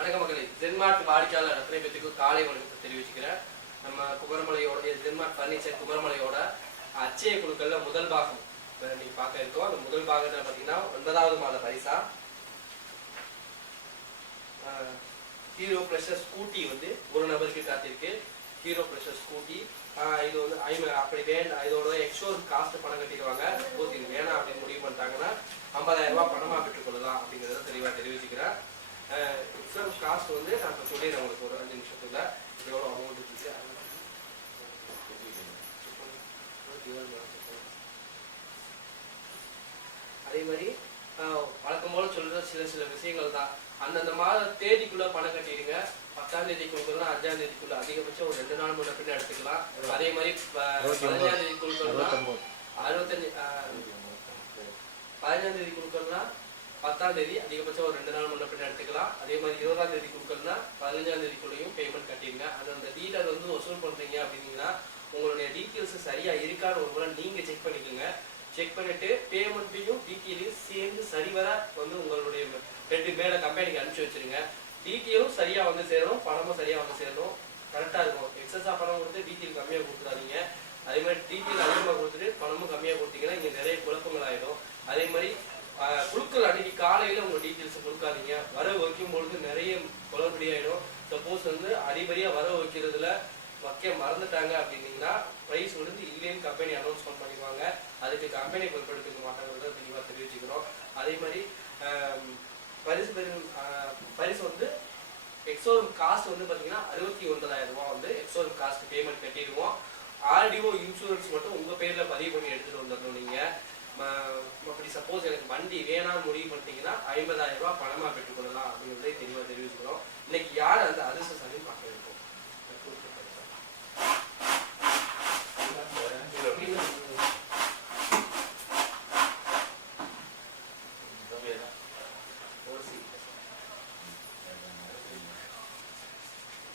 தென்மார்க் வாடிக்கையாளர் அத்தனை பேத்துக்கும் காலை வணக்கத்தை தெரிவிச்சுக்கிறேன். நம்ம குமரமலையோட தென்மார்க் ஃபர்னிச்சர் குமரமலையோட அச்சய குழுக்கள்ல முதல் பாகம். நீங்க பார்க்க இருக்கோம். அந்த முதல் பாகத்துல பாத்தீங்கன்னா ஒன்பதாவது மாத பரிசா. ஹீரோ ப்ளஷர் ஸ்கூட்டி வந்து ஒரு நபருக்கு காத்திருக்கு. ஹீரோ ப்ளஷர் ஸ்கூட்டி இது வந்து ஐம அப்படி வேண்டாம் இதோட எக்ஸ்டோர் காஸ்ட் பணம் கட்டிடுவாங்க. சப்போஸ் வேணாம் அப்படின்னு முடிவு பண்ணிட்டாங்கன்னா ஐம்பதாயிரம் ரூபாய் பணமா பெற்றுக்கொள்ளலாம் அப்படிங்கிறத தெளிவாக தெரிவிச்சுக்கிறேன். எக்ஸ்ட்ரா காஸ்ட் வந்து நான் இப்போ சொல்லிடுறேன் உங்களுக்கு ஒரு அஞ்சு நிமிஷத்துல. எவ்வளோ அமௌண்ட் இருக்கு? அதே மாதிரி வழக்கம் போல சொல்ற சில சில விஷயங்கள் தான். அந்தந்த மாத தேதிக்குள்ள பணம் கட்டிடுங்க. பத்தாம் தேதி கொடுக்கணும் அஞ்சாம் தேதிக்குள்ள. அதிகபட்சம் ஒரு ரெண்டு நாள் முன்ன பின்ன எடுத்துக்கலாம். அதே மாதிரி பதினஞ்சாம் தேதி கொடுக்கணும்னா அறுபத்தஞ்சு பதினஞ்சாம் தேதி கொடுக்கணும்னா பத்தாம் தேதி. அதிகபட்சம் ஒரு ரெண்டு நாள் முன்ன அதே மாதிரி இருபதாம் தேதி கொடுக்கணும்னா பதினஞ்சாம் தேதிக்குள்ளேயும் பேமெண்ட் கட்டிடுங்க. அது அந்த டீலர் வந்து வசூல் பண்ணுறீங்க அப்படின்னீங்கன்னா உங்களுடைய டீட்டெயில்ஸ் சரியா இருக்கான்னு ஒரு முறை நீங்கள் செக் பண்ணிக்கோங்க. செக் பண்ணிட்டு பேமெண்ட்டையும் டீட்டெயிலையும் சேர்ந்து சரிவர வந்து உங்களுடைய ரெண்டு மேல கம்பெனிக்கு அனுப்பிச்சு வச்சிருங்க. டீட்டெயிலும் சரியா வந்து சேரணும் பணமும் சரியா வந்து சேரணும். கரெக்டா இருக்கும். எக்ஸஸா பணம் கொடுத்து டீட்டெயில் கம்மியா கொடுத்துடாதீங்க அதே மாதிரி டீட்டெயில் அதிகமா கொடுத்துட்டு பணமும் கம்மியா கொடுத்தீங்கன்னா இங்க நிறைய குழப்பங்கள் ஆயிடும். அதே மாதிரி குழுக்கள் அன்னைக்கு காலையில உங்க டீட்டெயில்ஸ் கொடுக்காதீங்க. வர வைக்கும் பொழுது நிறைய குளறுபடி ஆயிடும் சப்போஸ் வந்து அடிபடியா வர வைக்கிறதுல வைக்க மறந்துட்டாங்க அப்படின்னீங்கன்னா ப்ரைஸ் வந்து இல்லைன்னு கம்பெனி அனௌன்ஸ்மெண்ட் பண்ணிடுவாங்க. அதுக்கு கம்பெனி பொறுப்பெடுத்துக்க மாட்டாங்கிறத தெளிவாக தெரிவிச்சுக்கிறோம். அதே மாதிரி பரிசு பெரு பரிசு வந்து எக்ஸோரூம் காஸ்ட் வந்து பார்த்தீங்கன்னா அறுபத்தி ஒன்பதாயிரம் ரூபாய் வந்து எக்ஸோரூம் காஸ்ட் பேமெண்ட் கட்டிடுவோம். ஆர்டிஓ இன்சூரன்ஸ் மட்டும் உங்க பேர்ல பதிவு பண்ணி எடுத்துட்டு வந்துடணும் நீங்க. அப்படி சப்போஸ் எனக்கு வண்டி வேணாம் முடிவு பண்ணிட்டீங்கன்னா ஐம்பதாயிரம் ரூபாய் பணமா பெற்றுக்கொள்ளலாம் அப்படிங்கிறதை தெளிவாக தெரிவிச்சுக்கிறோம் இன்னைக்கு யார் அந்த அதிர்ஷ்டசாலி பார்க்க இருக்கோம்?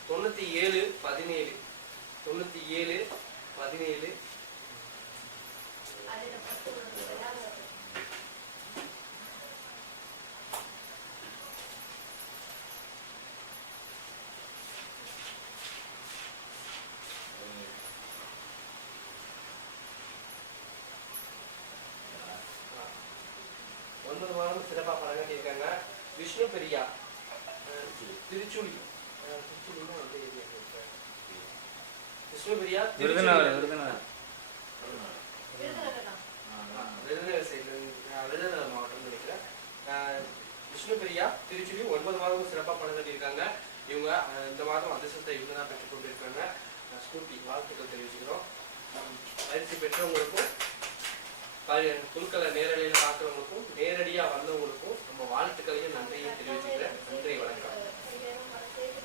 தொண்ணூத்தி ஏழு பதினேழு. தொண்ணூத்தி ஏழு பதினேழு ஒன்பது வாரம் சிறப்பா படம் கட்டியிருக்காங்க விஷ்ணு பெரியா அஹ் திருச்சுழி அஹ் திருச்சுழின்னா வந்து area இருக்கு. விஷ்ணு பெரியா விருதுநகர் விருதுநகர். விஷ்ணு பெரியா ஒன்பது மாதமும் சிறப்பா படம் கட்டியிருக்காங்க. இவங்க இந்த மாதம் அதிர்ஷ்டத்தை இவங்க தான் பெற்றுக் கொண்டிருக்காங்க ஸ்கூட்டி வாழ்த்துக்கள் தெரிவிச்சுக்கிறோம். பயிற்சி பெற்றவங்களுக்கும் குழுக்களை நேரடியில் பார்க்குறவங்களுக்கும்